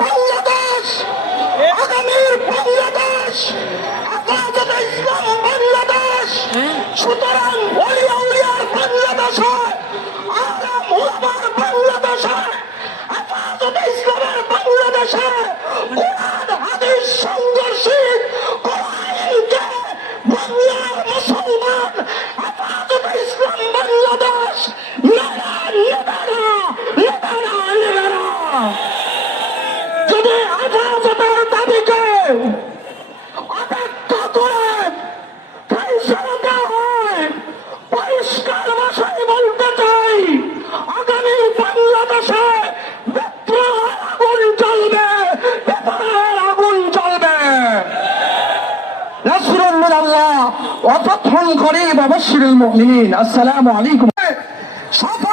বাংলাদেশ আগামীর বাংলাদেশ আমাদের দাবিকে অপেক্ষা আগুন চলবে বেতনের আগুন চলবে নাসরুল্লাহ ওয়া ফাতহুল করিম ওয়া বাশশিরুল মুমিনিন আসসালামু আলাইকুম। সব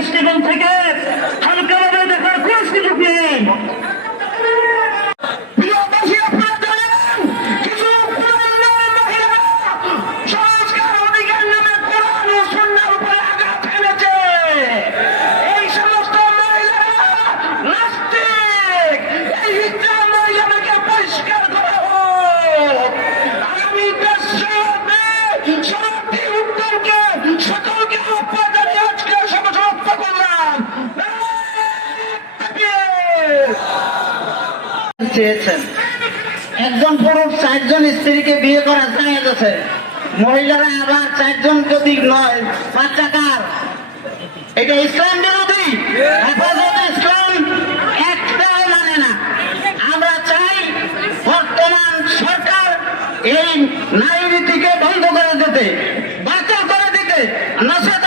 Festival together. চেয়েছেন। একজন পুরুষ চারজন স্ত্রীকে বিয়ে করার জানা গেছে মহিলারা আবার চারজন যদি নয়, বাচ্চা কার? এটা ইসলাম বিরোধী? ইসলাম মানে না। আমরা চাই সরকার এই বন্ধ করে দিতে, বাতিল করে দিতে নচেত